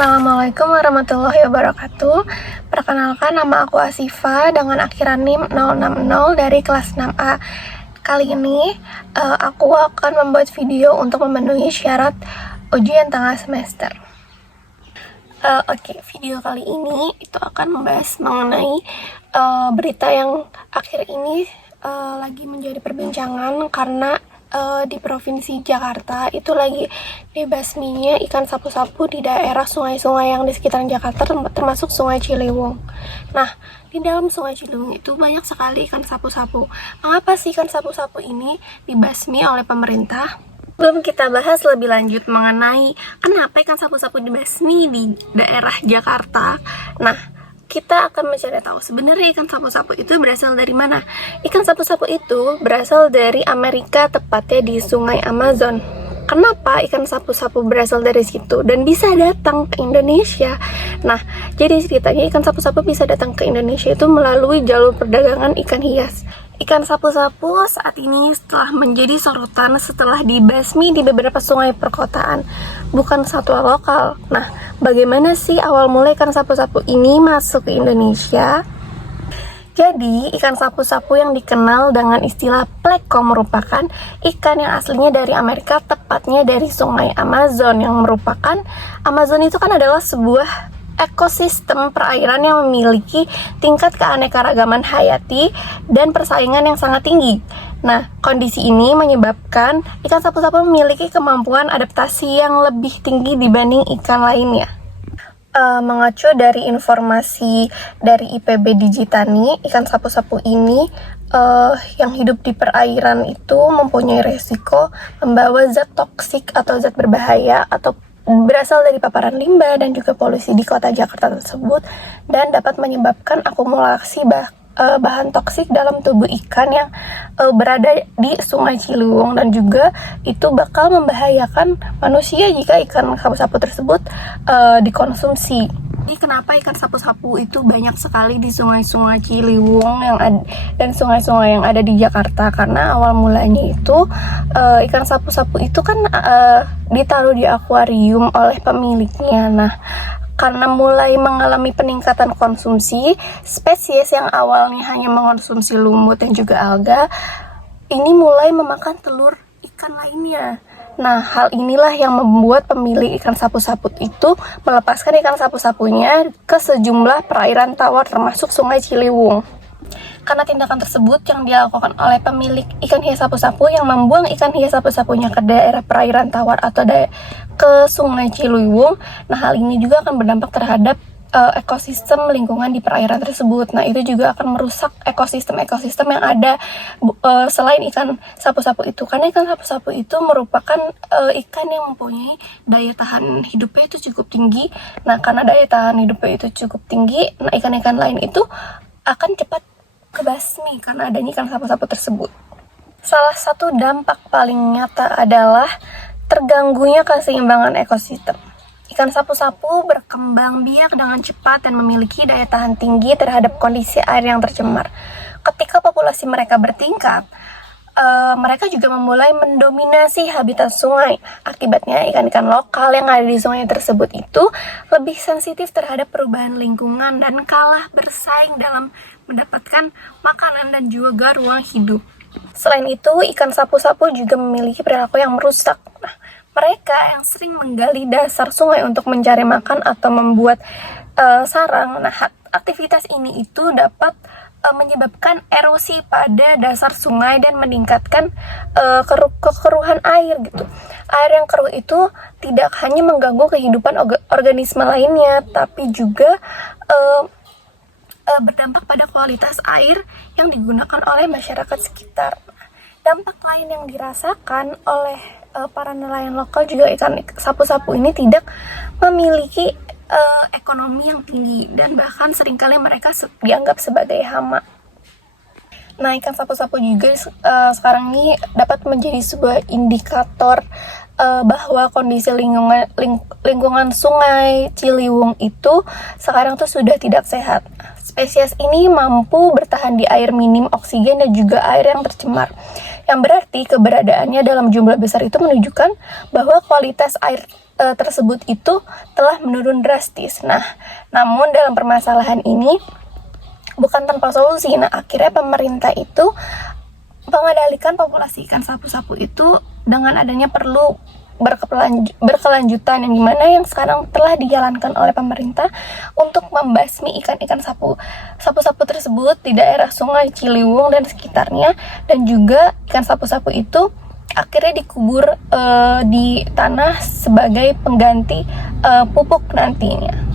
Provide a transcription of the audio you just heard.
Assalamualaikum warahmatullahi wabarakatuh. Perkenalkan, nama aku Asifa dengan akhiran NIM 060 dari kelas 6A. Kali ini aku akan membuat video untuk memenuhi syarat ujian tengah semester. Video kali ini itu akan membahas mengenai berita yang akhir ini lagi menjadi perbincangan karena di Provinsi Jakarta itu lagi dibasminya ikan sapu-sapu di daerah sungai-sungai yang di sekitaran Jakarta, termasuk Sungai Ciliwung. Nah, di dalam Sungai Ciliwung itu banyak sekali ikan sapu-sapu. Mengapa sih ikan sapu-sapu ini dibasmi oleh pemerintah? Belum kita bahas lebih lanjut mengenai kenapa ikan sapu-sapu dibasmi di daerah Jakarta. Nah, kita akan mencari tahu sebenarnya ikan sapu-sapu itu berasal dari mana. Ikan sapu-sapu itu berasal dari Amerika, tepatnya di Sungai Amazon. Kenapa ikan sapu-sapu berasal dari situ dan bisa datang ke Indonesia? Nah, jadi ceritanya ikan sapu-sapu bisa datang ke Indonesia itu melalui jalur perdagangan ikan hias. Ikan sapu-sapu saat ini telah menjadi sorotan setelah dibasmi di beberapa sungai perkotaan, bukan satwa lokal. Nah, bagaimana sih awal mulai ikan sapu-sapu ini masuk ke Indonesia? Jadi, ikan sapu-sapu yang dikenal dengan istilah pleko merupakan ikan yang aslinya dari Amerika, tepatnya dari Sungai Amazon, yang merupakan Amazon itu kan adalah sebuah ekosistem perairan yang memiliki tingkat keanekaragaman hayati dan persaingan yang sangat tinggi. Nah, kondisi ini menyebabkan ikan sapu-sapu memiliki kemampuan adaptasi yang lebih tinggi dibanding ikan lainnya. Mengacu dari informasi dari IPB Digitani, ikan sapu-sapu ini yang hidup di perairan itu mempunyai resiko membawa zat toksik atau zat berbahaya atau berasal dari paparan limbah dan juga polusi di kota Jakarta tersebut, dan dapat menyebabkan akumulasi bahan toksik dalam tubuh ikan yang berada di Sungai Ciliwung, dan juga itu bakal membahayakan manusia jika ikan sapu-sapu tersebut dikonsumsi. Jadi kenapa ikan sapu-sapu itu banyak sekali di sungai-sungai Ciliwung dan sungai-sungai yang ada di Jakarta? Karena awal mulanya itu ikan sapu-sapu itu kan ditaruh di akuarium oleh pemiliknya. Nah, karena mulai mengalami peningkatan konsumsi, spesies yang awalnya hanya mengkonsumsi lumut dan juga alga ini mulai memakan telur ikan lainnya. Nah, hal inilah yang membuat pemilik ikan sapu-sapu itu melepaskan ikan sapu-sapunya ke sejumlah perairan tawar termasuk Sungai Ciliwung. Karena tindakan tersebut yang dilakukan oleh pemilik ikan hias sapu-sapu yang membuang ikan hias sapu-sapunya ke daerah perairan tawar atau ke Sungai Ciliwung, nah hal ini juga akan berdampak terhadap ekosistem lingkungan di perairan tersebut. Nah, itu juga akan merusak ekosistem yang ada selain ikan sapu-sapu itu, karena ikan sapu-sapu itu merupakan ikan yang mempunyai daya tahan hidupnya itu cukup tinggi. Nah, karena daya tahan hidupnya itu cukup tinggi, nah ikan-ikan lain itu akan cepat kebasmi karena adanya ikan sapu-sapu tersebut. Salah satu dampak paling nyata adalah terganggunya keseimbangan ekosistem. Ikan sapu-sapu berkembang biak dengan cepat dan memiliki daya tahan tinggi terhadap kondisi air yang tercemar. Ketika populasi mereka bertingkat, mereka juga memulai mendominasi habitat sungai. Akibatnya, ikan-ikan lokal yang ada di sungai tersebut itu lebih sensitif terhadap perubahan lingkungan dan kalah bersaing dalam mendapatkan makanan dan juga ruang hidup. Selain itu, ikan sapu-sapu juga memiliki perilaku yang merusak. Nah, mereka yang sering menggali dasar sungai untuk mencari makan atau membuat sarang. Nah, aktivitas ini itu dapat menyebabkan erosi pada dasar sungai dan meningkatkan kekeruhan air gitu. Air yang keruh itu tidak hanya mengganggu kehidupan organisme lainnya, tapi juga berdampak pada kualitas air yang digunakan oleh masyarakat sekitar. Dampak lain yang dirasakan oleh para nelayan lokal juga ikan sapu-sapu ini tidak memiliki ekonomi yang tinggi, dan bahkan seringkali mereka dianggap sebagai hama. Nah, ikan sapu-sapu juga sekarang ini dapat menjadi sebuah indikator bahwa kondisi lingkungan Sungai Ciliwung itu sekarang tuh sudah tidak sehat. Spesies ini mampu bertahan di air minim oksigen dan juga air yang tercemar, yang berarti keberadaannya dalam jumlah besar itu menunjukkan bahwa kualitas air tersebut itu telah menurun drastis. Nah, namun dalam permasalahan ini bukan tanpa solusi. Nah, akhirnya pemerintah itu mengendalikan populasi ikan sapu-sapu itu dengan adanya perlu berkelanjutan, yang dimana yang sekarang telah dijalankan oleh pemerintah untuk membasmi ikan-ikan sapu-sapu tersebut di daerah Sungai Ciliwung dan sekitarnya, dan juga ikan sapu-sapu itu akhirnya dikubur di tanah sebagai pengganti pupuk nantinya.